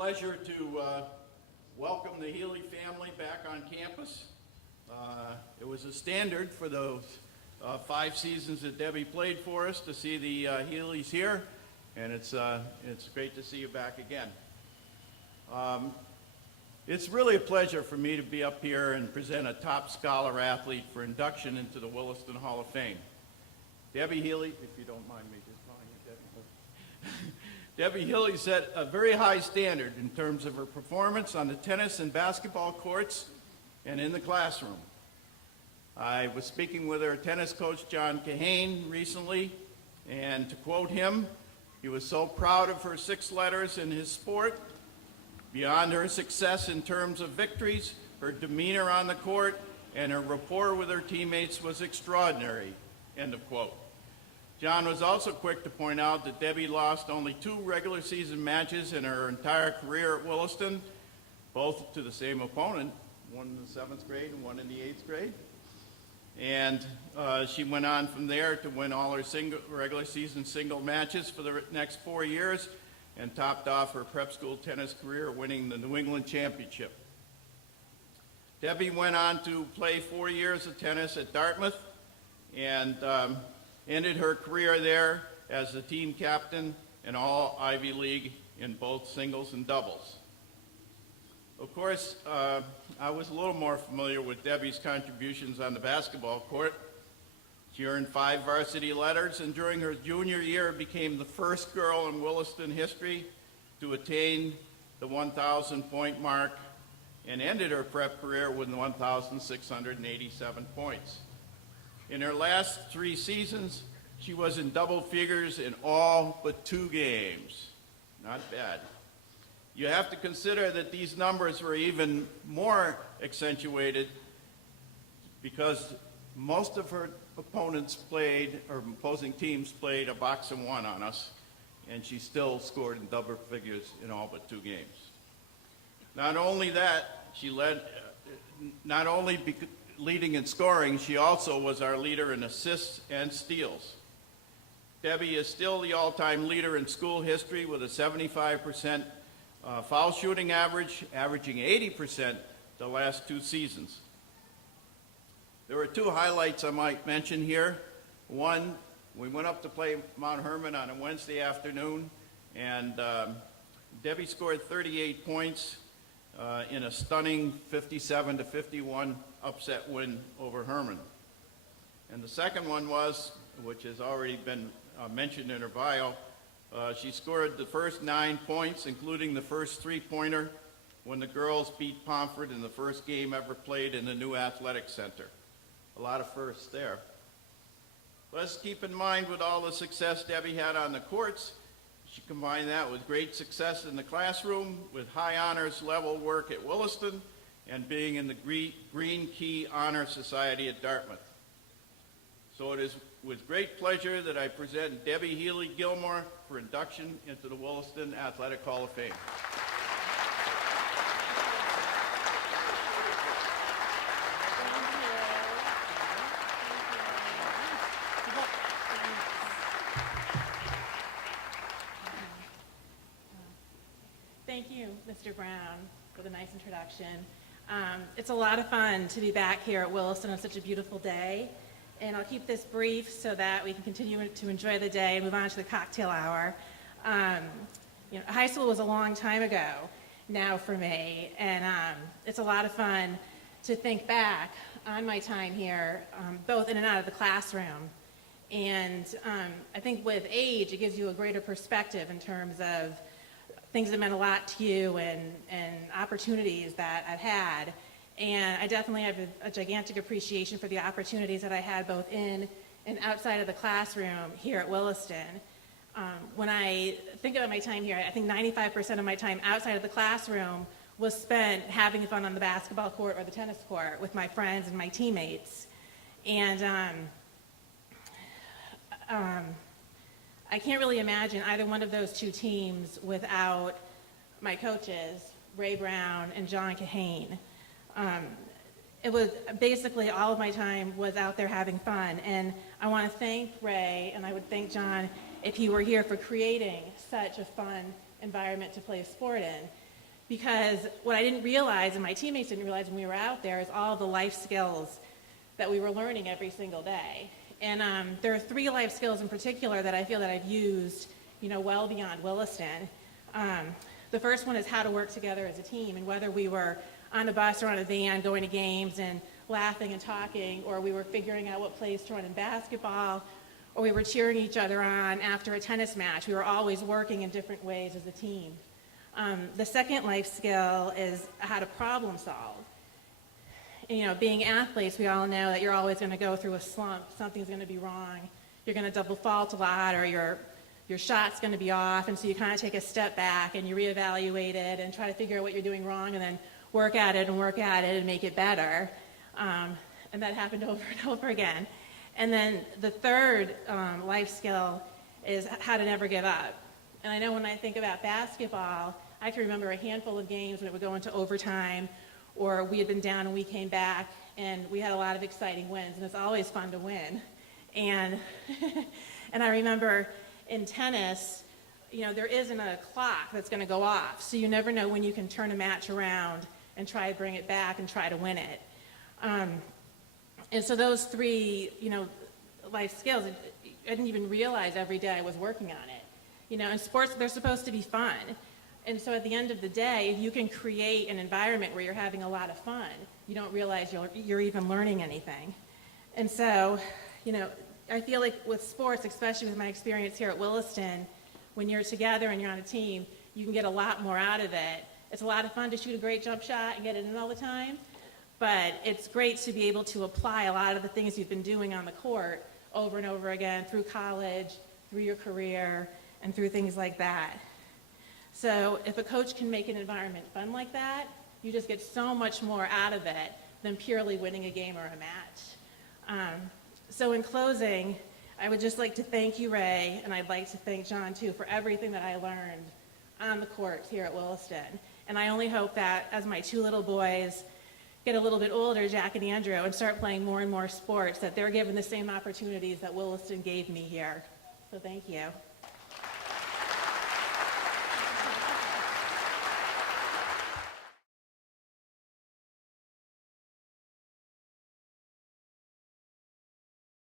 pleasure to welcome the Healy family back on campus. It was a standard for those 5 seasons that Debbie played for us to see the Healys here, and it's great to see you back again. It's really a pleasure for me to be up here and present a top scholar athlete for induction into the Williston Hall of Fame. Debbie Healy, if you don't mind me just calling you Debbie. Debbie Healy set a very high standard in terms of her performance on the tennis and basketball courts and in the classroom. I was speaking with her tennis coach, John Kahane, recently, and to quote him, he was so proud of her 6 letters in his sport. Beyond her success in terms of victories, her demeanor on the court and her rapport with her teammates was extraordinary, end of quote. John was also quick to point out that Debbie lost only 2 regular season matches in her entire career at Williston, both to the same opponent, one in the 7th grade and one in the 8th grade. And she went on from there to win all her regular season single matches for the next 4 years and topped off her prep school tennis career winning the New England Championship. Debbie went on to play 4 years of tennis at Dartmouth and ended her career there as the team captain in all Ivy League in both singles and doubles. Of course, I was a little more familiar with Debbie's contributions on the basketball court. She earned 5 varsity letters, and during her junior year became the first girl in Williston history to attain the 1,000 point mark and ended her prep career with 1,687 points. In her last 3 seasons, she was in double figures in all but 2 games. Not bad. You have to consider that these numbers were even more accentuated because most of her opponents played, or opposing teams played a box and 1 on us, and she still scored in double figures in all but 2 games. Not only that, she led, leading in scoring, she also was our leader in assists and steals. Debbie is still the all-time leader in school history with a 75% foul shooting average, averaging 80% the last 2 seasons. There were 2 highlights I might mention here. One, we went up to play Mount Herman on a Wednesday afternoon, and Debbie scored 38 points in a stunning 57-51 upset win over Herman. And the second one was, which has already been mentioned in her bio, she scored the first 9 points, including the first 3-pointer, when the girls beat Pomfret in the first game ever played in the new athletic center. A lot of firsts there. Let's keep in mind with all the success Debbie had on the courts, she combined that with great success in the classroom, with high honors level work at Williston, and being in the Green Key Honor Society at Dartmouth. So it is with great pleasure that I present Debbie Healy Gilmore for induction into the Williston Athletic Hall of Fame. Thank you, Mr. Brown, for the nice introduction. It's a lot of fun to be back here at Williston on such a beautiful day. And I'll keep this brief so that we can continue to enjoy the day and move on to the cocktail hour. High school was a long time ago now for me, and it's a lot of fun to think back on my time here, both in and out of the classroom. And I think with age, it gives you a greater perspective in terms of things that meant a lot to you and opportunities that I've had. And I definitely have a gigantic appreciation for the opportunities that I had both in and outside of the classroom here at Williston. When I think about my time here, I think 95% of my time outside of the classroom was spent having fun on the basketball court or the tennis court with my friends and my teammates. And I can't really imagine either one of those 2 teams without my coaches, Ray Brown and John Kahane. It was basically all of my time was out there having fun, and I want to thank Ray, and I would thank John if he were here for creating such a fun environment to play a sport in. because what I didn't realize, and my teammates didn't realize when we were out there, is all the life skills that we were learning every single day. And there are 3 life skills in particular that I feel that I've used, well beyond Williston. The first one is how to work together as a team, and whether we were on a bus or on a van going to games and laughing and talking, or we were figuring out what plays to run in basketball, or we were cheering each other on after a tennis match. We were always working in different ways as a team. The second life skill is how to problem solve. Being athletes, we all know that you're always going to go through a slump. Something's going to be wrong. You're going to double fault a lot, or your shot's going to be off, and so you kind of take a step back and you reevaluate it and try to figure out what you're doing wrong, and then work at it and make it better. And that happened over and over again. And then the third life skill is how to never give up. And I know when I think about basketball, I can remember a handful of games when it would go into overtime, or we had been down and we came back, and we had a lot of exciting wins, and it's always fun to win. And and I remember in tennis, there isn't a clock that's going to go off, so you never know when you can turn a match around and try to bring it back and try to win it. And so those 3, life skills, I didn't even realize every day I was working on it. In sports, they're supposed to be fun. And so at the end of the day, if you can create an environment where you're having a lot of fun, you don't realize you're even learning anything. And so, I feel like with sports, especially with my experience here at Williston, when you're together and you're on a team, you can get a lot more out of it. It's a lot of fun to shoot a great jump shot and get it in all the time, but it's great to be able to apply a lot of the things you've been doing on the court over and over again through college, through your career, and through things like that. So if a coach can make an environment fun like that, you just get so much more out of it than purely winning a game or a match. So in closing, I would just like to thank you, Ray, and I'd like to thank John, too, for everything that I learned on the court here at Williston. And I only hope that as my 2 little boys get a little bit older, Jack and Andrew, and start playing more and more sports, that they're given the same opportunities that Williston gave me here. So thank you.